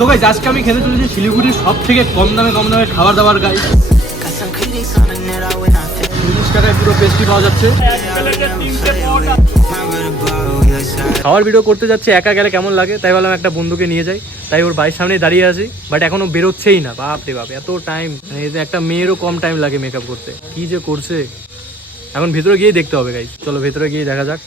তো গাইস আজকে আমি খেতে চলেছি শিলিগুড়ির সব থেকে কম দামে খাবার দাবার গাইস। 30 টাকায় পুরো পেস্ট্রি পাওয়া যাচ্ছে। খাওয়ার ভিডিও করতে যাচ্ছে একা গেলে কেমন লাগে, তাই ভাবলাম একটা বন্ধুকে নিয়ে যাই। তাই ওর বাড়ির সামনেই দাঁড়িয়ে আছি, বাট এখনো বেরোচ্ছেই না। বাপ রে বাপ, এত টাইম, একটা মেয়েরও কম টাইম লাগে মেকআপ করতে, কি যে করছে। এখন ভেতরে গিয়ে দেখতে হবে গাইস, চলো ভেতরে গিয়ে দেখা যাক।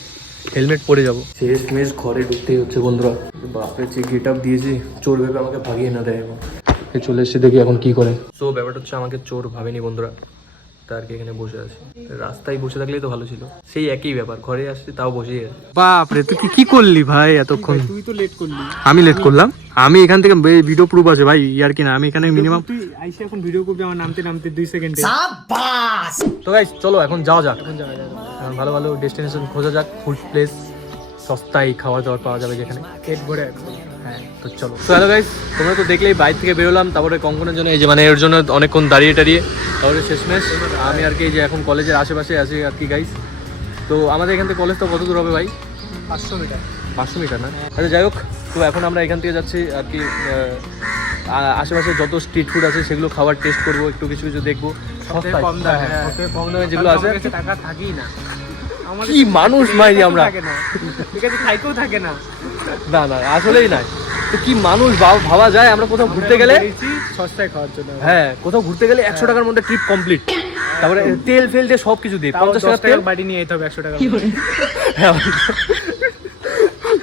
হেলমেট পরে যাবো। শেষ মেশ ঘরে ঢুকতেই হচ্ছে বন্ধুরা। বাপরে যে গেট আপ দিয়েছি, চোর ভেবে আমাকে ভাগিয়ে না দেয়। এখন চলে এসে দেখি এখন কি করে। সো ব্যাপারটা হচ্ছে আমাকে চোর ভাবেনি বন্ধুরা, তার কি এখানে বসে আছে। রাস্তায় বসে থাকলেই তো ভালো ছিল, সেই একই ব্যাপার, ঘরে আসছি তাও বসেই আছে। বাপরে তুই কি করলি ভাই এতক্ষণ? তুই তো লেট করলি। আমি লেট করলাম? আমি এখান থেকে ভিডিও প্রুফ আছে ভাই, ইয়ার কি না, আমি এখানে মিনিমাম। তুই আইসে এখন ভিডিও করবি আমার নামতে 2 সেকেন্ডে। তো গাইস চলো এখন যাওয়া যাক। এখন যাওয়া যাবে, এখন ভালো ভালো ডেস্টিনেশন খোঁজা যাক, ফুড প্লেস, সস্তায় খাবার দাবার পাওয়া যাবে যেখানে। পেট ভরে একদম। হ্যাঁ তো চলো। তো হ্যালো গাইস, তোমরা তো দেখলেই বাইরে থেকে বেরোলাম, তারপরে কঙ্কনের জন্য এই যে মানে এর জন্য অনেকক্ষণ দাঁড়িয়ে তারপরে শেষমেশ আমি আর কি যে এখন কলেজের আশেপাশে আছি আর কি গাইস। তো আমাদের এখান থেকে কলেজ তো কত দূর হবে ভাই? 500 মিটার। 500 মিটার না? আচ্ছা যাই হোক, তো এখন আমরা এখান থেকে যাচ্ছি আর কি আশেপাশে যত স্ট্রিট ফুড আছে সেগুলো খাবার টেস্ট করবো, একটু কিছু কিছু দেখবো। সবথেকে কম দামে, হ্যাঁ, সবথেকে কম দামে যেগুলো আছে। টাকা থাকেই না আমাদের, কি মানুষ ভাই আমরা, ঠিক আছে থাইকেও থাকে না। না না আসলেই নাই। তো কি মানুষ ভাবা যায়, আমরা কোথাও ঘুরতে গেলে সস্তায় খাওয়ার জন্য। হ্যাঁ কোথাও ঘুরতে গেলে 100 টাকার মধ্যে ট্রিপ কমপ্লিট। তারপরে তেল ফেল দিয়ে সব কিছু দিয়ে 50 টাকা তেল বাড়ি নিয়ে যেতে হবে 100 টাকা।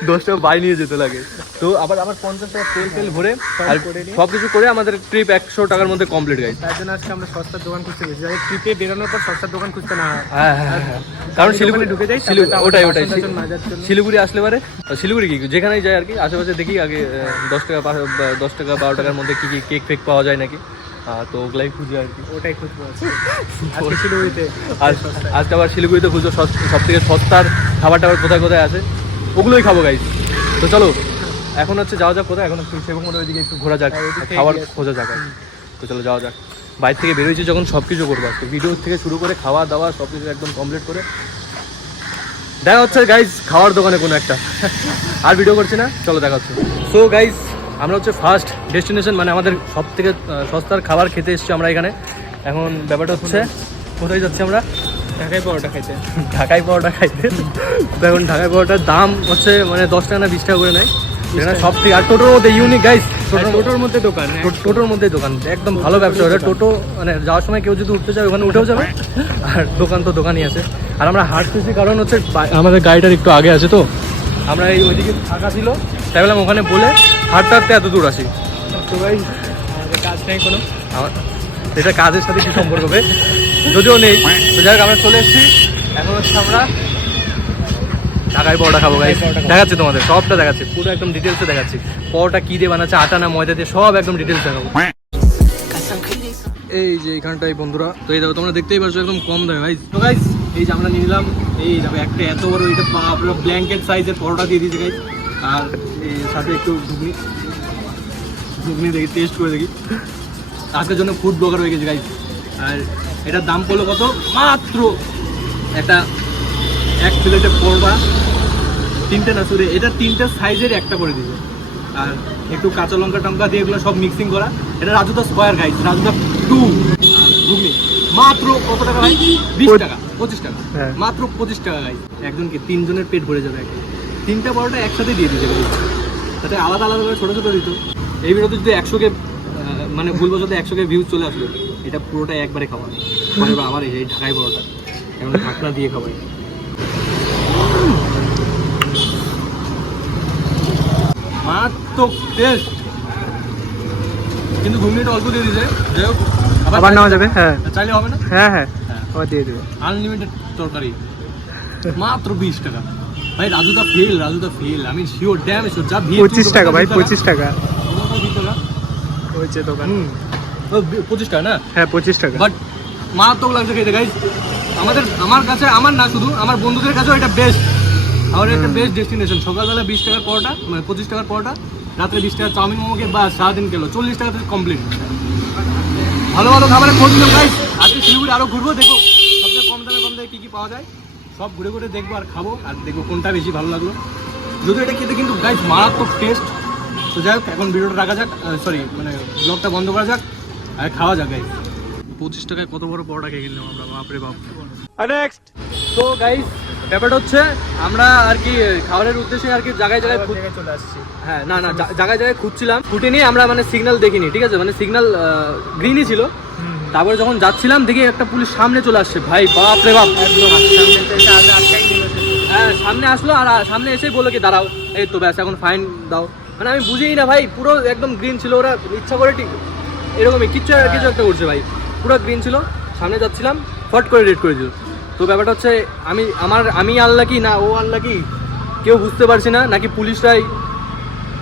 10 টাকা বাই নিয়ে যেতে লাগে। তো আবার 50 টাকা তেল ফেল ভরে আর সব কিছু করে আমাদের ট্রিপ 100 টাকার মধ্যে কমপ্লিট গাইস। তার জন্য আজকে আমরা সস্তার দোকান খুঁজতে গেছি, যাতে ট্রিপে বেরোনোর পর সস্তার দোকান খুঁজতে না হয়। হ্যাঁ কারণ শিলিগুড়ি ঢুকে যাই, ওটাই মাজার জন্য। শিলিগুড়ি আসলে পারে, শিলিগুড়ি কি যেখানেই যায় আর কি আশেপাশে দেখি আগে 10 টাকা 12 টাকার মধ্যে কি কি কেক ফেক পাওয়া যায় নাকি, তো ওগুলাই খুঁজে আর কি। ওটাই খুঁজবো আজকে শিলিগুড়িতে। আজকে আবার শিলিগুড়িতে খুঁজবো সব থেকে সস্তার খাবার টাবার কোথায় কোথায় আছে, ওগুলোই খাবো গাইস। তো চলো এখন হচ্ছে যাওয়া যাক কোথায়, এখন সেরকম মতো ওইদিকে একটু ঘোরা যাক, খাবার খোঁজা যাক। তো চলো যাওয়া যাক। বাইরে থেকে বেরোয়েছি যখন সব কিছু করবো আজকে, ভিডিও থেকে শুরু করে খাওয়া দাওয়া সব কিছু একদম কমপ্লিট করে দেখা হচ্ছে গাইজ খাওয়ার দোকানে কোনো একটা। আর ভিডিও করছি না, চলো দেখা হচ্ছে। সো গাইজ আমরা হচ্ছে ফার্স্ট ডেস্টিনেশন, মানে আমাদের সব থেকে সস্তার খাবার খেতে এসেছি আমরা এখানে। এখন ব্যাপারটা হচ্ছে কোথায় যাচ্ছি আমরা? ঢাকায় পরোটা খাইতে। ঢাকাই পরোটা খাইতে। তো এখন ঢাকাই পরোটার দাম হচ্ছে মানে 10 টাকা না 20 টাকা করে নেয় এখানে সব থেকে। আর টোটোর মধ্যে ইউনিক গাইজ, টোটোর মধ্যে দোকান, টোটোর মধ্যে দোকান, একদম ভালো ব্যবসা ওটা। টোটো মানে যাওয়ার সময় কেউ যদি উঠতে চায় ওখানে উঠেও যাবে, আর দোকান তো দোকানই আছে। আর আমরা হাঁটতেছি কারণ হচ্ছে আমাদের গাড়িটার একটু আগে আছে, তো আমরা এই ওইদিকে ফাঁকা ছিল তাই বললাম ওখানে বলে হাঁটতে হাঁটতে এত দূর আসি। তো ভাই আমাদের কাজ নেই কোনো, আমার এটা কাজের সাথে কি সম্পর্ক হবে? যদিও নেই। তো যাই হোক আমরা চলে এসেছি, এখন হচ্ছে আমরা ঢাকাই পরোটা খাবো গাইস। দেখাচ্ছি তোমাদের সবটা, দেখাচ্ছি পুরো একদম ডিটেলসে দেখাচ্ছি। পরোটা কি দিয়ে বানাচ্ছে, আটা না ময়দা দিয়ে, সব একদম ডিটেলস দেখাবো। এই যে এইখানটাই বন্ধুরা, তো এই দেখো তোমরা দেখতেই পাচ্ছ একদম কম দামে ভাই। তো গাইস এই যে আমরা নিয়ে নিলাম, এই দেখো একটা এত বড় এটা পুরো ব্ল্যাঙ্কেট সাইজের পরোটা দিয়ে দিয়েছে গাইস। আর এই সাথে একটু ঘুগনি দেখি, টেস্ট করে দেখি। আজকের জন্য ফুড ব্লগার হয়ে গেছে গাইস। আর এটার দাম পড়লো কত? মাত্র একটা এক প্লেটের পরোটা, 3টে না সরি এটা 3টে সাইজের একটা করে দিয়েছে। আর একটু কাঁচা লঙ্কা টঙ্কা দিয়ে এগুলো সব মিক্সিং করা। এটা রাজুদা স্কোয়ার গাইস, রাজুদা 2। ঘুগনি মাত্র কত টাকা ভাই? 20 টাকা, 25 টাকা, মাত্র 25 টাকা গাইস। একজনকে 3 জনের পেট ভরে যাবে। 3টা পরোটা একসাথে দিয়ে দিয়েছে গাইস, তাতে আলাদা আলাদা করে ছোটো ছোটো দিত। এই ভিডিওতে যদি 100কে মানে ভুল বছর 100কে ভিউজ চলে আসলো, এটা পুরোটা একবারে খাওয়া মানে আমার এই ঢাকাই পরোটা এখন ঢাকনা দিয়ে খাওয়াই। মারাত্মক টেস্ট, কিন্তু ঘুগনিটা অল্প দিয়ে দিয়েছে। যাই হোক আবার নেওয়া যাবে, হ্যাঁ চাইলে হবে না? হ্যাঁ হ্যাঁ আবার দিয়ে দেবে। আনলিমিটেড তরকারি মাত্র 20 টাকা ভাই। রাজুদা ফেল, আমি শিওর, ড্যাম শিওর। যা 25 টাকা ভাই, 25 টাকা হয়েছে দোকান। 25 টাকা না? হ্যাঁ 25 টাকা। বাট মারাত্মক লাগছে খেতে গাইজ। আমার কাছে, আমার না শুধু আমার বন্ধুদের কাছেও এটা বেস্ট। আমাদের একটা বেস্ট ডেস্টিনেশন। সকালবেলা 20 টাকার পরোটা, মানে 25 টাকার পরোটা, রাত্রে 20 টাকার চাউমিন মোমোকে বা সারাদিন গেলো 40 টাকা থেকে কমপ্লিট। ভালো ভালো খাবারের খোঁজ নিলাম গাইজ। আজকে শিলিগুড়ি আরও ঘুরবো, দেখো সবচেয়ে কম দামে কী কী পাওয়া যায় সব ঘুরে ঘুরে দেখবো আর খাবো, আর দেখবো কোনটা বেশি ভালো লাগলো। যদিও এটা খেতে কিন্তু গাইজ মারাত্মক টেস্ট, তো যাই হোক এখন ভিডিওটা রাখা যাক, সরি মানে ব্লগটা বন্ধ করা যাক আর খাওয়া যাক গাইস। 25 টাকায় কত বড় পরোটা খেয়ে কিনলাম আমরা, বাপরে বাপ। নেক্সট তো গাইস ব্যাপারটা হচ্ছে আমরা আর কি খাবারের উদ্দেশ্যে আর কি জায়গায় জায়গায় চলে আসছি। হ্যাঁ না না জায়গায় জায়গায় খুঁজছিলাম, খুঁটে নিয়ে আমরা মানে সিগন্যাল দেখিনি, ঠিক আছে, মানে সিগন্যাল গ্রিনই ছিল। তারপরে যখন যাচ্ছিলাম দেখি একটা পুলিশ সামনে চলে আসছে, ভাই বাপ রে বাপ, হ্যাঁ সামনে আসলো আর সামনে এসেই বললো কি দাঁড়াও, এই তো ব্যাস এখন ফাইন দাও। মানে আমি বুঝিই না ভাই, পুরো একদম গ্রিন ছিল, ওরা ইচ্ছা করে ঠিক এরকমই কিছু একটা করছে ভাই, পুরো গ্রিন ছিল, সামনে যাচ্ছিলাম ফট করে রেড করে দিল। তো ব্যাপারটা হচ্ছে আমি আনলাকি না ও আনলাকি কেউ বুঝতে পারছি না, নাকি পুলিশরাই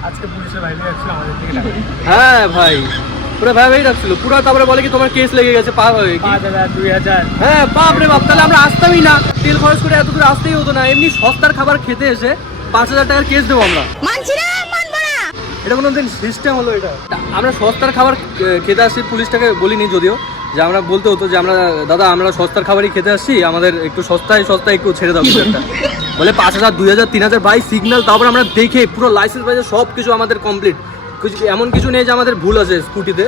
আজকে পুলিশের বাইরে যাচ্ছিল আমাদের থেকে হ্যাঁ ভাই পুরো ভাই রাখছিল পুরো। তারপরে বলে কি তোমার কেস লেগে গেছে 5,000 2,000। হ্যাঁ বাপ রে বাপ, তাহলে আমরা আসতামই না, তেল খরচ করে এত দূরে আসতেই হতো না, এমনি সস্তার খাবার খেতে এসে 5,000 টাকার কেস দেবো আমরা? এটা কোনো দিন সিস্টেম হলো? এটা আমরা সস্তার খাবার খেতে আসছি, পুলিশটাকে বলিনি যদিও, যে আমরা বলতে হতো যে আমরা দাদা আমরা সস্তার খাবারই খেতে আসছি, আমাদের একটু সস্তায় একটু ছেড়ে দাও একটা। বলে 5,000 2,000 3,000 ভাই সিগন্যাল, তারপর আমরা দেখে পুরো লাইসেন্স পাইছে সব কিছু আমাদের কমপ্লিট, এমন কিছু নেই যে আমাদের ভুল আছে স্কুটিতে,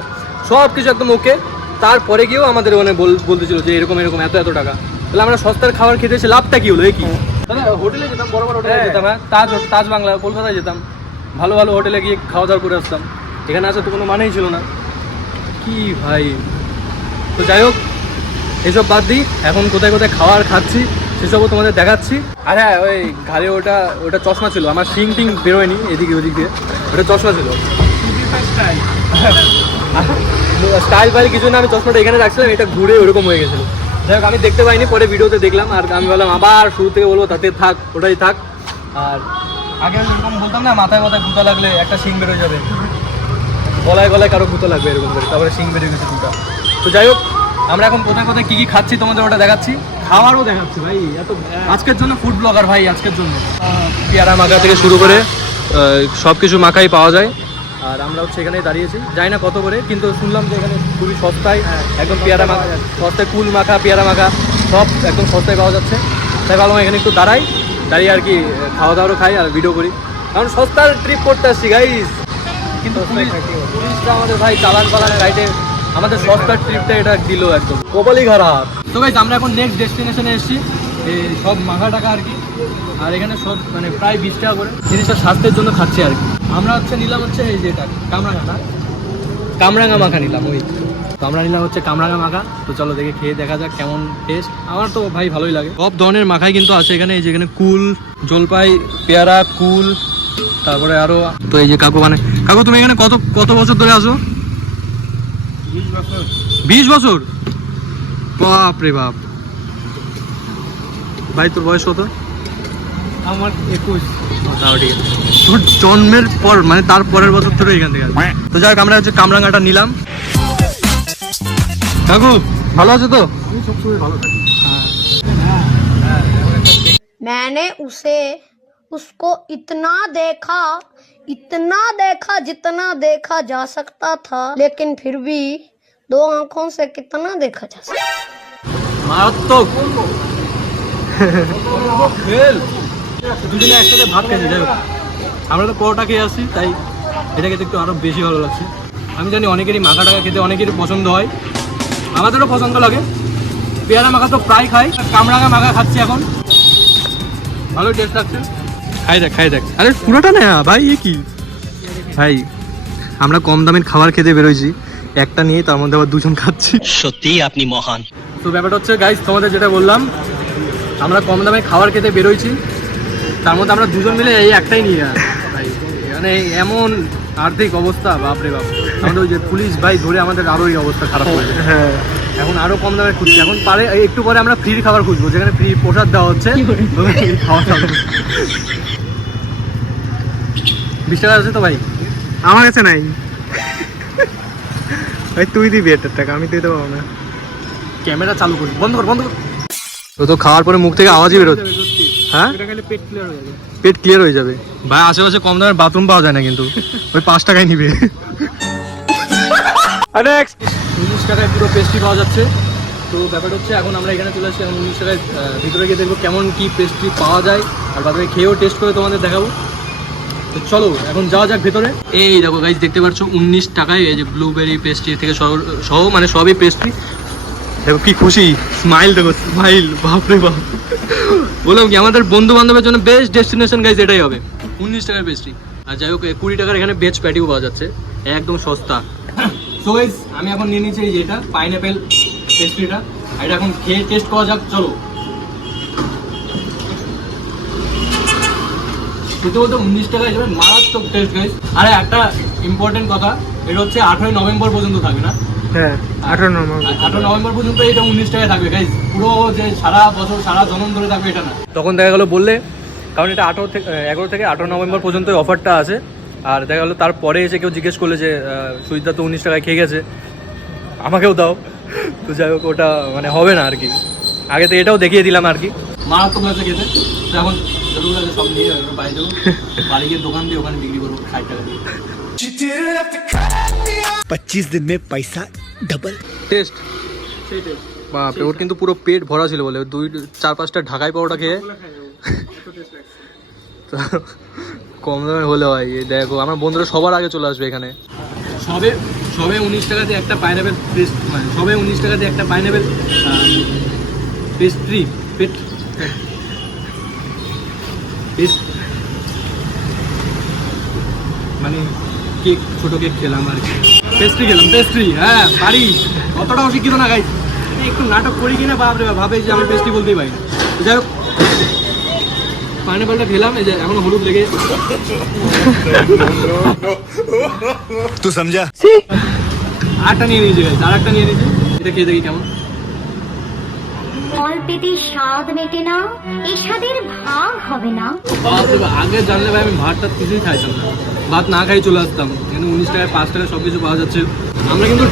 সব কিছু একদম ওকে। তারপরে গিয়েও আমাদের মানে বলতেছিল যে এরকম এত টাকা, তাহলে আমরা সস্তার খাবার খেতে এসে লাভটা কি হলো? কি তাহলে হোটেলে যেতাম, বড় বড় হোটেলে যেতাম, হ্যাঁ তাজ বাংলা কলকাতায় যেতাম, ভালো ভালো হোটেলে গিয়ে খাওয়া দাওয়া করে আসতাম, এখানে আসা তো কোনো মানেই ছিল না কি ভাই। তো যাই হোক এসব বাদ দিই, এখন কোথায় কোথায় খাবার খাচ্ছি সেসবও তোমাদের দেখাচ্ছি। আর হ্যাঁ ওই ঘাড়ে ওটা চশমা ছিল, আমার শিং টিং বেরোয়নি এদিকে ওদিক দিয়ে, ওটা চশমা ছিল, স্টাইল ফাইল কিছু না, আমি চশমাটা এখানে রাখছিলাম, এটা ঘুরে ওরকম হয়ে গেছিলো। যাই হোক আমি দেখতে পাইনি, পরে ভিডিওতে দেখলাম, আর আমি বললাম আবার শুরু থেকে বলবো, তাতে থাক ওটাই থাক। আর আগে এরকম বলতাম না, মাথায় গুঁতা লাগলে একটা শিং বেরোয় যাবে, গলায় কারো গুঁতো লাগবে এরকম করে, তারপরে শিং বেরিয়ে গেছে দুটা। তো যাই হোক আমরা এখন কোথায় কোথায় কী খাচ্ছি তোমাদের ওটা দেখাচ্ছি, খাওয়ারও দেখাচ্ছি ভাই, এত আজকের জন্য ফুড ব্লগার ভাই আজকের জন্য। পেয়ারা মাখা থেকে শুরু করে সব কিছু মাখাই পাওয়া যায়, আর আমরা হচ্ছে এখানে দাঁড়িয়েছি, জানি না কত করে, কিন্তু শুনলাম যে এখানে খুবই সস্তায় একদম পেয়ারা মাখা, সস্তায় কুল মাখা পেয়ারা মাখা সব একদম সস্তায় পাওয়া যাচ্ছে। তাই ভাবলাম এখানে একটু দাঁড়িয়ে আর কি খাওয়া দাওয়ারও খাই আর ভিডিও করি, কারণ সস্তার ট্রিপ করতে আসছি গাইস। কিন্তু পুলিশটা আমাদের ভাই চালান রাইটে আমাদের সস্তার ট্রিপটা এটা দিল একদম কপালই খারাপ। তো গাইস আমরা এখন নেক্সট ডেস্টিনেশনে এসেছি, এই সব মাখা টাকা আর কি, আর এখানে সব মানে প্রায় 20 টাকা করে, জিনিসটা স্বাস্থ্যের জন্য খাচ্ছি আর কি। আমরা নিলাম হচ্ছে এই যেটা কামরাঙা মাখা নিলাম, ওই তো আমরা নিলাম হচ্ছে কামরাঙা মাখা। তো চলো দেখে খেয়ে দেখা যাক কেমন টেস্ট, আমার তো ভাই ভালোই লাগে। সব ধরনের মাখাই কিন্তু আছে এখানে, এই যেখানে কুল জলপাই পেয়ারা কুল, তারপরে আরো তো এই যে কাকু কাকু তুমি এখানে কত বছর ধরে আসো? 20 বছর? বাপ রে বাপ। ভাই তোর বয়স কত? আমার 21। তাও ঠিক আছে, তোর জন্মের পর মানে তার পরের বছর ধরে এখান থেকে আসবে। তো যাই হোক আমরা হচ্ছে কামরাঙাটা নিলাম। কাকু ভালো আছে তো? আমি সবসময় ভালো থাকি। मैंने उसको इतना देखा जितना देखा जा सकता था, लेकिन फिर भी 2 आंखों से कितना देखा जा सकता। মারাত্মক দুজনে একসাথে ভাত খেয়েছি। যাই হোক আমরা তো পরোটা খেয়ে আসছি, তাই এটা খেতে একটু আরো বেশি ভালো লাগছে। আমি জানি অনেকেরই মাখা টাকা খেতে অনেকেরই পছন্দ হয়, আমাদেরও পছন্দ লাগে। পেয়ারা মাখা তো প্রায় খাই, কামরাঙা মাখা খাচ্ছি এখন, ভালো টেস্ট লাগছে। খাই দেখ আরে পুরোটা না ভাই, এ কি ভাই, আমরা কম দামের খাবার খেতে বেরোইছি, একটা নিয়ে তার মধ্যে আবার দুজন খাচ্ছি, সত্যি আপনি মহান। তো ব্যাপারটা হচ্ছে গাইস তোমাদের যেটা বললাম, আমরা কম দামে খাবার খেতে বেরোইছি, তার মধ্যে আমরা দুজন মিলে এই একটাই নিয়ে ভাই, মানে এমন আর্থিক অবস্থা বাপরে বাপ। আমাদের ওই যে পুলিশ ভাই ধরে আমাদের আরো এই অবস্থা খারাপ হয়ে যায়। হ্যাঁ এখন আরো কম দামে খুঁজছি, এখন পারে একটু পরে আমরা ফ্রি খাবার খুঁজবো, যেখানে ফ্রি প্রসাদ দেওয়া হচ্ছে, খাওয়া দাওয়া। 20 টাকা আছে তো ভাই? আমার কাছে নাই ভাই, তুই দিবি এটার টাকা, আমি দিতে পারবো না। ক্যামেরা চালু করি, বন্ধ কর। তো খাওয়ার পরে মুখ থেকে আওয়াজই বেরোচ্ছে। হ্যাঁ পেট ক্লিয়ার হয়ে যাবে ভাই। আশেপাশে কম দামের বাথরুম পাওয়া যায় না, কিন্তু ওই 5 টাকায় নিবে। 19 টাকায় পুরো পেস্ট্রি পাওয়া যাচ্ছে। তো ব্যাপারটা হচ্ছে এখন আমরা এখানে চলে আসছি, এখন 19 টাকায় ভিতরে গিয়ে দেখবো কেমন কি পেস্ট্রি পাওয়া যায়, আর বাদে খেয়েও টেস্ট করে তোমাদের দেখাবো। তো চলো এখন যাওয়া যাক ভেতরে। এই দেখো গাইজ দেখতে পাচ্ছ 19 টাকায় এই যে ব্লুবেরি পেস্ট্রি থেকে সহ মানে সবই পেস্ট্রি। দেখো কি খুশি, স্মাইল দেখো স্মাইল, বাপরে বাপ। বললাম কি আমাদের বন্ধু বান্ধবের জন্য বেস্ট ডেস্টিনেশন গাইজ এটাই হবে, 19 টাকার পেস্ট্রি। আর যাই হোক 20 টাকার এখানে ভেজ প্যাটিও পাওয়া যাচ্ছে, একদম সস্তা। সো গাইজ আমি এখন নিয়ে নিচ্ছি এই যেটা পাইনঅ্যাপেল পেস্ট্রিটা, এটা এখন খেয়ে টেস্ট করা যাক। চলো খেতে বলতে 19 টাকায় যাবে, মারাত্মক টেস্ট গাইজ। আরে একটা ইম্পর্টেন্ট কথা, এটা হচ্ছে 8ই নভেম্বর পর্যন্ত থাকবে না? হ্যাঁ 18 নম্বর 18 নভেম্বর পর্যন্ত এটা 19 টাকায় থাকবে গাইজ, পুরো যে সারা বছর সারা জনম ধরে থাকবে এটা না। তখন দেখা গেলো বললে, কারণ এটা 11 থেকে 18 নভেম্বর পর্যন্ত অফারটা আছে। আর দেখা গেলো তারপরে এসে কেউ জিজ্ঞেস করলে যে সুজিতদা তো 19 টাকায় খেয়ে গেছে, আমাকেও দাও। তো যাই হোক ওটা মানে হবে না আর কি, আগে তো এটাও দেখিয়ে দিলাম আর কি। মারাত্মক লাগছে খেতে। তো এখন যতগুলো আছে সব নিয়ে বাইরে যাবো, বাড়ি গিয়ে দোকান দিয়ে ওখানে বিক্রি করবো 60 টাকা দিয়ে। 25 दिन में पैसा डबल। টেস্ট বাপরে, ওর কিন্তু পুরো পেট ভরা ছিল বলে 2-4-5টা ঢাকাই পাউডার খেয়ে। তো কম দামে হলে হয়, এই দেখো আমার বন্ধুরা সবার আগে চলে আসবে এখানে। সবে 19 টাকাতে একটা পাইনঅ্যাপেল পেস্ট, মানে সবে 19 টাকাতে একটা পাইনঅ্যাপেল পেস্ট্রি মানে কেক, ছোট কেক খেলাম আর কি, পেস্ট্রি খেলাম, পেস্ট্রি। হ্যাঁ পারি, অতটাও শিক্ষিত না গাইস, একটু নাটক করি কিনা বাপরে ভাবে যে আমি পেস্ট্রি বলতেই পারি না। যাই হোক পাইনঅ্যাপেলটা খেলাম, এই যে এখনো হলুদ লেগে। तू समझा? আরেকটা নিয়ে নিয়েছি গাইস, আরেকটা নিয়ে নিয়েছি, এটা খেয়ে দেখি কেমন। ফল পেতে স্বাদ মেটে না, এই স্বাদের ভাগ হবে না। বাপরে বাপ, আগে জানলে ভাই আমি ভাতটা কিছুই খাইতাম না, ভাত না খাই চলে আসতাম। কিন্তু 19 টাকায় 5 টাকায় সব কিছু পাওয়া যাচ্ছে। আমরা কিন্তু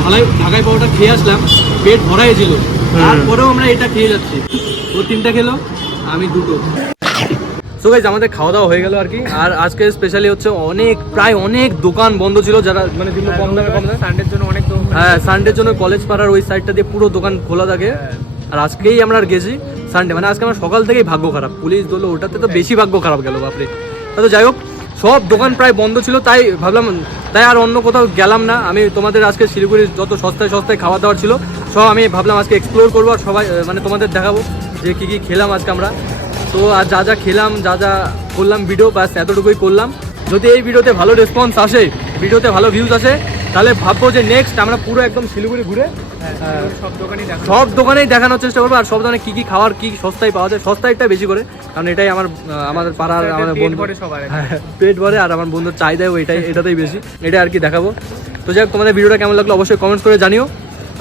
ঢাকাই পাউডার খেয়ে আসলাম, পেট ভরাই ছিল, তারপরেও আমরা এটা খেয়ে যাচ্ছি। ও 3টা খেলো, আমি 2টো। সো গাইস আমাদের খাওয়া দাওয়া হয়ে গেল আর কি। আর আজকে স্পেশালি হচ্ছে প্রায় অনেক দোকান বন্ধ ছিল, যারা মানে দিন কম দামে সানডের জন্য অনেক হ্যাঁ সানডের জন্য কলেজ পাড়ার ওই সাইডটা দিয়ে পুরো দোকান খোলা থাকে। আর আজকেই আমরা আর গেছি সানডে, মানে আজকে আমার সকাল থেকেই ভাগ্য খারাপ, পুলিশ ধরলো, ওটাতে তো বেশি ভাগ্য খারাপ গেল বাপরে। তো যাই হোক সব দোকান প্রায় বন্ধ ছিল, তাই ভাবলাম তাই আর অন্য কোথাও গেলাম না। আমি তোমাদের আজকে শিলিগুড়ির যত সস্তায় সস্তায় খাওয়া দাওয়ার ছিল সব আমি ভাবলাম আজকে এক্সপ্লোর করবো, আর সবাই মানে তোমাদের দেখাবো যে কী কী খেলাম আজকে আমরা। তো আর যা যা খেলাম, যা যা করলাম ভিডিও, বাস এতটুকুই করলাম। যদি এই ভিডিওতে ভালো রেসপন্স আসে, ভিডিওতে ভালো ভিউজ আসে, তাহলে ভাববো যে নেক্সট আমরা পুরো একদম শিলিগুড়ি ঘুরে সব দোকানেই দেখানোর চেষ্টা করবো। আর সব দোকানে কী কী খাওয়ার কী সস্তায় পাওয়া যায়, সস্তায়টা বেশি করে, কারণ এটাই আমাদের পাড়ার আমাদের বন্ধু পেট ভরে, আর আমার বন্ধুর চাহিদাও এটাতেই বেশি, এটা আর কি দেখাবো। তো যাই হোক তোমাদের ভিডিওটা কেমন লাগলো অবশ্যই কমেন্টস করে জানিও।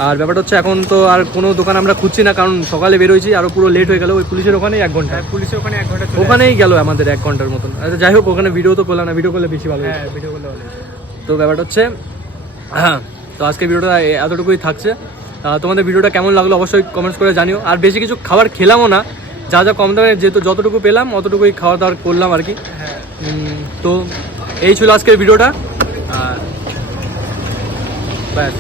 আর ব্যাপারটা হচ্ছে এখন তো আর কোনো দোকান আমরা খুঁজছি না, কারণ সকালে বেরোইছি, আরও পুরো লেট হয়ে গেল। ওই পুলিশের ওখানেই 1 ঘন্টা, পুলিশের ওখানে 1 ঘন্টা ওখানেই গেল আমাদের 1 ঘন্টার মতন। আচ্ছা যাই হোক ওখানে ভিডিও তো করলাম না, ভিডিও করলে বেশি ভালো। হ্যাঁ ভিডিও করলে ভালো। তো ব্যাপারটা হচ্ছে হ্যাঁ, তো আজকে ভিডিওটা এতটুকুই থাকছে। তোমাদের ভিডিওটা কেমন লাগলো অবশ্যই কমেন্টস করে জানিও। আর বেশি কিছু খাবার খেলামও না, যা যা কম দামে যেহেতু যতটুকু পেলাম অতটুকুই খাওয়া দাওয়া করলাম আর কি। তো এই ছিল আজকের ভিডিওটা, ব্যাস।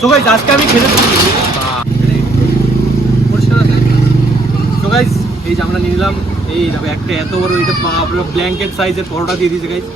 তো গাইস আজকে আমি খেতে পরিষ্কার আছে। তো গাইস এই যে আমরা নিলাম, এই দেখো একটা এত বড় এটা ব্ল্যাঙ্কেট সাইজের পরোটা দিয়ে দিয়েছে গাইস।